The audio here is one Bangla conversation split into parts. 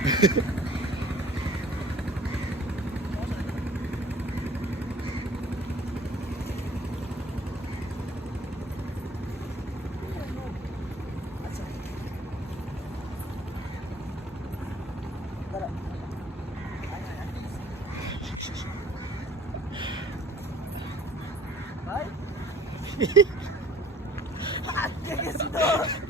はい。あっ、けけしと。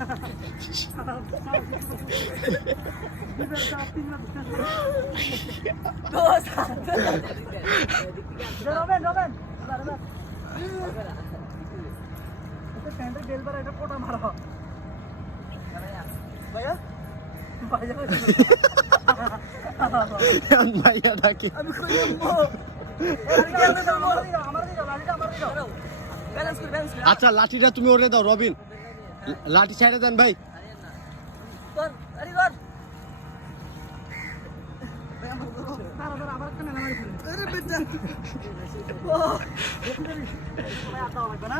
করে আচ্ছা লাঠিটা তুমি ওরে দাও রবিন। লাঠি ছেড়ে দেন ভাই। ধর